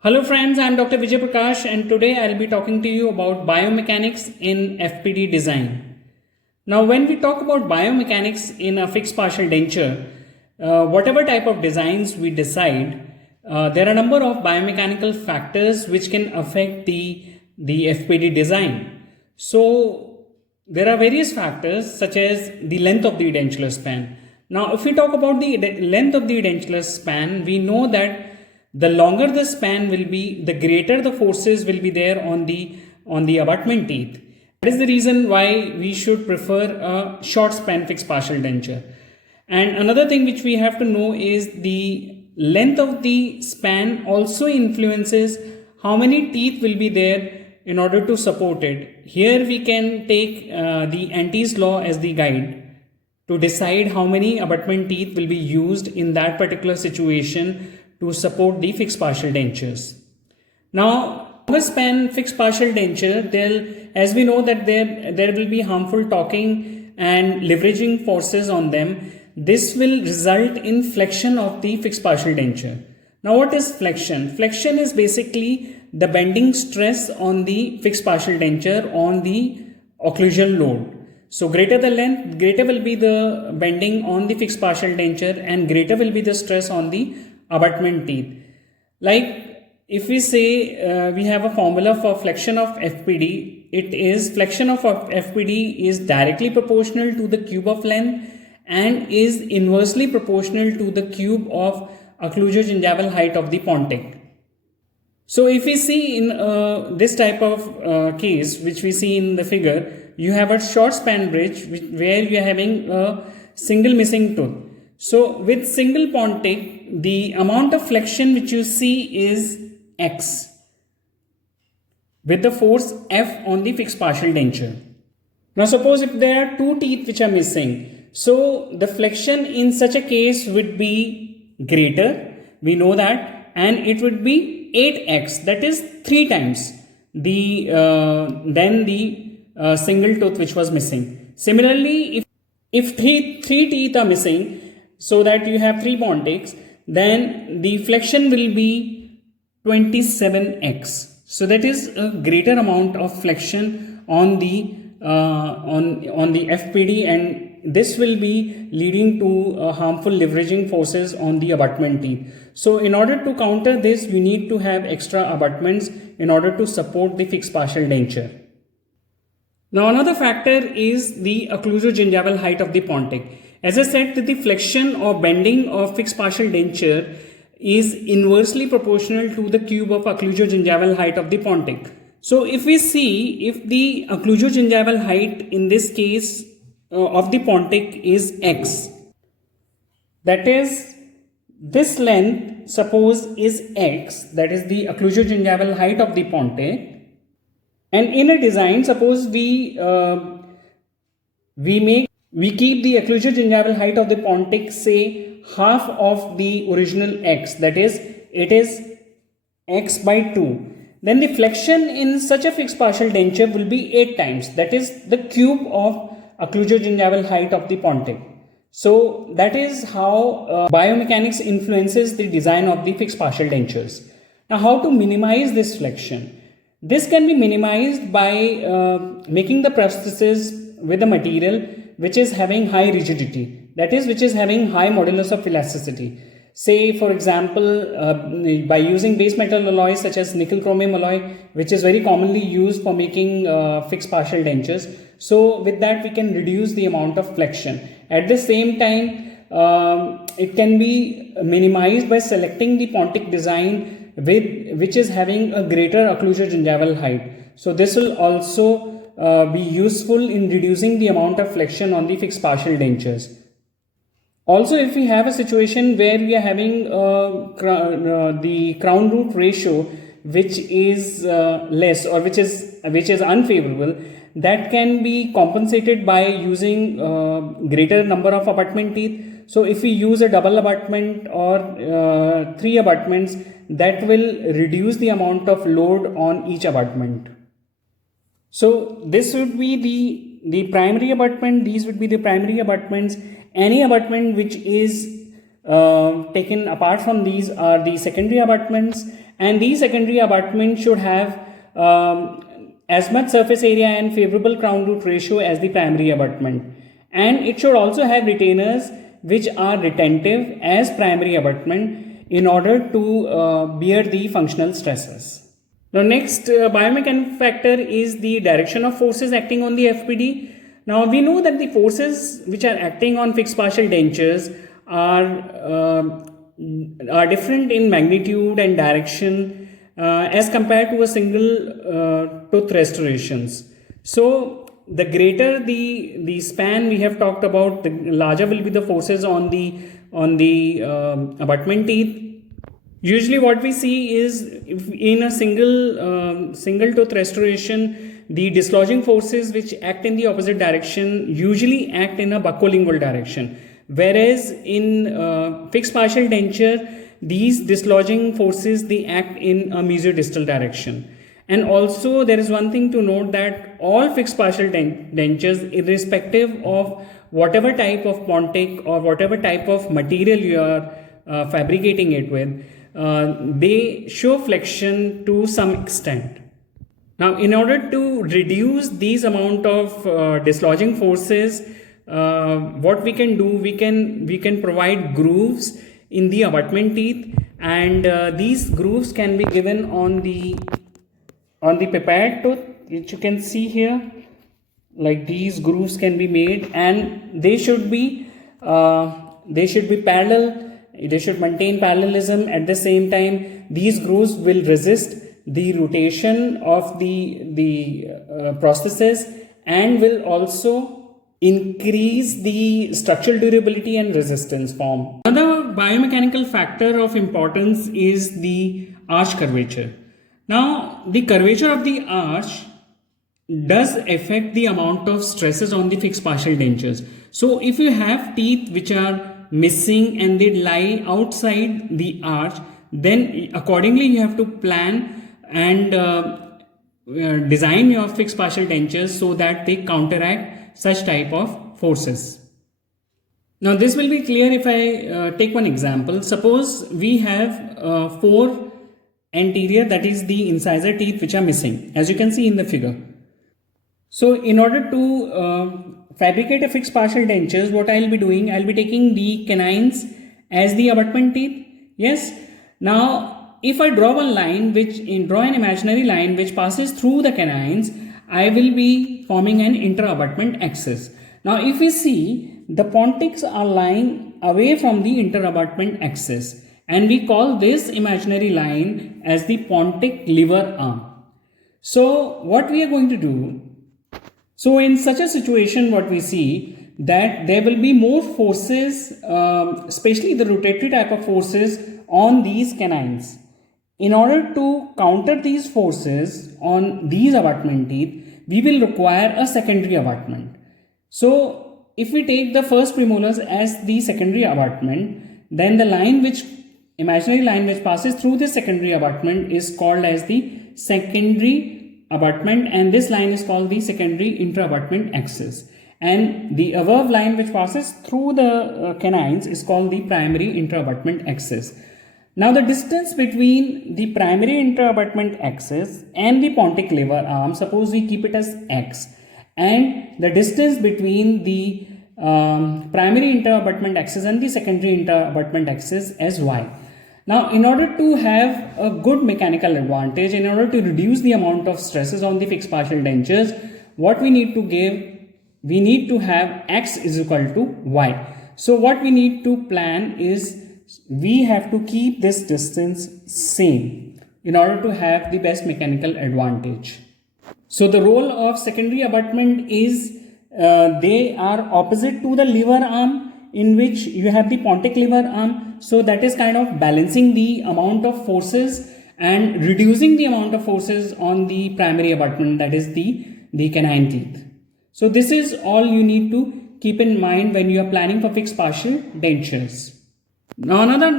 Hello friends, I am Dr. Vijay Prakash and today I will be talking to you about biomechanics in FPD design. Now when we talk about biomechanics in a fixed partial denture, whatever type of designs we decide, there are a number of biomechanical factors which can affect the FPD design. So there are various factors such as the length of the edentulous span. Now if we talk about the length of the edentulous span, we know that the longer the span will be, the greater the forces will be there on the abutment teeth. That is the reason why we should prefer a short span fixed partial denture. And another thing which we have to know is the length of the span also influences how many teeth will be there in order to support it. Here we can take the Anti's law as the guide to decide how many abutment teeth will be used in that particular situation to support the fixed partial dentures. Now, longer span fixed partial denture, as we know that there will be harmful torquing and leveraging forces on them. This will result in flexion of the fixed partial denture. Now, what is flexion? Flexion is basically the bending stress on the fixed partial denture on the occlusal load. So greater the length, greater will be the bending on the fixed partial denture and greater will be the stress on the abutment teeth. Like if we say we have a formula for flexion of FPD, it is flexion of FPD is directly proportional to the cube of length and is inversely proportional to the cube of occlusogingival height of the pontic. So if we see in this type of case which we see in the figure, you have a short span bridge where you are having a single missing tooth. So with single pontic, the amount of flexion which you see is X with the force F on the fixed partial denture. Now suppose if there are two teeth which are missing, so the flexion in such a case would be greater, we know that, and it would be 8x, that is 3 times than the single tooth which was missing. Similarly, if three teeth are missing, so that you have 3 pontics, then the flexion will be 27x. So that is a greater amount of flexion on the FPD, and this will be leading to harmful leveraging forces on the abutment teeth. So in order to counter this, we need to have extra abutments in order to support the fixed partial denture. Now another factor is the occlusogingival height of the pontic. As I said, that the flexion or bending of fixed partial denture is inversely proportional to the cube of occlusogingival height of the pontic. So if we see, if the occlusogingival height in this case of the pontic is X, that is this length suppose is X, that is the occlusogingival height of the pontic, and in a design suppose we keep the occlusogingival height of the pontic say half of the original X, that is it is X by 2, then the flexion in such a fixed partial denture will be 8 times, that is the cube of occlusogingival height of the pontic. So that is how biomechanics influences the design of the fixed partial dentures. Now how to minimize this flexion? This can be minimized by making the prosthesis with a material which is having high rigidity, that is which is having high modulus of elasticity. Say for example by using base metal alloys such as nickel chromium alloy, which is very commonly used for making fixed partial dentures. So with that we can reduce the amount of flexion. At the same time it can be minimized by selecting the pontic design which is having a greater occlusogingival height. So this will also be useful in reducing the amount of flexion on the fixed partial dentures. Also, if we have a situation where we are having the crown root ratio which is less or which is unfavorable, that can be compensated by using greater number of abutment teeth. So if we use a double abutment or 3 abutments, that will reduce the amount of load on each abutment. So this would be the primary abutment, these would be the primary abutments. Any abutment which is taken apart from these are the secondary abutments, and these secondary abutments should have as much surface area and favorable crown root ratio as the primary abutment, and it should also have retainers which are retentive as primary abutment in order to bear the functional stresses. Now next biomechanical factor is the direction of forces acting on the FPD. Now we know that the forces which are acting on fixed partial dentures are different in magnitude and direction as compared to a single tooth restorations. So the greater the span we have talked about, the larger will be the forces on the abutment teeth. Usually what we see is if in a single tooth restoration, the dislodging forces which act in the opposite direction usually act in a buccolingual direction, whereas in fixed partial denture, these dislodging forces they act in a mesiodistal direction. And also there is one thing to note, that all fixed partial dentures, irrespective of whatever type of Pontic or whatever type of material you are fabricating it with, they show flexion to some extent. Now in order to reduce these amount of dislodging forces, what we can do, we can provide grooves in the abutment teeth, and these grooves can be given on the prepared tooth, which you can see here. Like these grooves can be made, and they should be parallel. They should maintain parallelism. At the same time, these grooves will resist the rotation of the prosthesis, and will also increase the structural durability and resistance form. Another biomechanical factor of importance is the arch curvature. Now, the curvature of the arch does affect the amount of stresses on the fixed partial dentures. So, if you have teeth which are missing and they lie outside the arch, then accordingly you have to plan and design your fixed partial dentures so that they counteract such type of forces. Now this will be clear if I take one example. Suppose we have 4 anterior, that is the incisor teeth, which are missing, as you can see in the figure. So in order to fabricate a fixed partial dentures, what I will be doing, I will be taking the canines as the abutment teeth. Yes. Now if I draw one line, draw an imaginary line which passes through the canines, I will be forming an interabutment axis. Now if we see, the pontics are lying away from the interabutment axis, and we call this imaginary line as the pontic lever arm. So what we are going to do, so in such a situation what we see, that there will be more forces, especially the rotatory type of forces on these canines. In order to counter these forces on these abutment teeth, we will require a secondary abutment. So if we take the first premolars as the secondary abutment, then the imaginary line which passes through the secondary abutment is called as the secondary abutment, and this line is called the secondary intra-abutment axis. And the above line which passes through the canines is called the primary intra-abutment axis. Now the distance between the primary intra-abutment axis and the pontic lever arm, suppose we keep it as x, and the distance between the primary intra-abutment axis and the secondary intra-abutment axis as y. Now in order to have a good mechanical advantage, in order to reduce the amount of stresses on the fixed partial dentures, what we need to give, we need to have x is equal to y. So what we need to plan is, we have to keep this distance same in order to have the best mechanical advantage. So the role of secondary abutment is they are opposite to the lever arm, in which you have the pontic lever arm. So that is kind of balancing the amount of forces and reducing the amount of forces on the primary abutment, that is the canine teeth. So this is all you need to keep in mind when you are planning for fixed partial dentures. Now another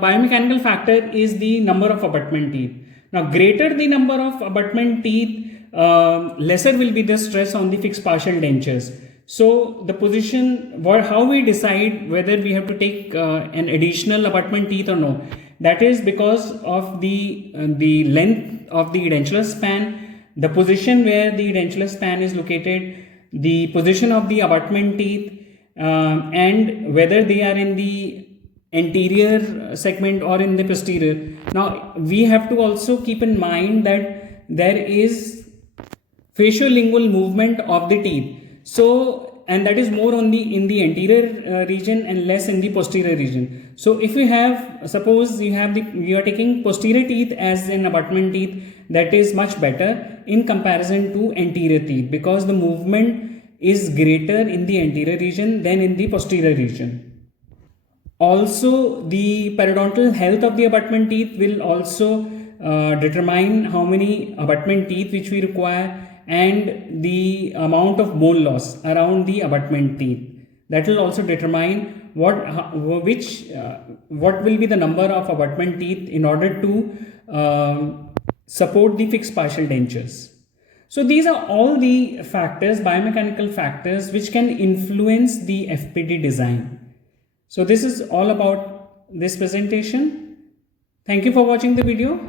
biomechanical factor is the number of abutment teeth. Now greater the number of abutment teeth, lesser will be the stress on the fixed partial dentures. So the position, how we decide whether we have to take an additional abutment teeth or no, That is because of the length of the edentulous span, the position where the edentulous span is located, the position of the abutment teeth, and whether they are in the anterior segment or in the posterior. Now we have to also keep in mind that there is facial-lingual movement of the teeth. So, and that is more on the in the anterior region and less in the posterior region. So, if you have, suppose you are taking posterior teeth as an abutment teeth, that is much better in comparison to anterior teeth, because the movement is greater in the anterior region than in the posterior region. Also, the periodontal health of the abutment teeth will also determine how many abutment teeth which we require, and the amount of bone loss around the abutment teeth. That will also determine what will be the number of abutment teeth in order to support the fixed partial dentures. So these are all the factors, biomechanical factors, which can influence the FPD design. So this is all about this presentation. Thank you for watching the video.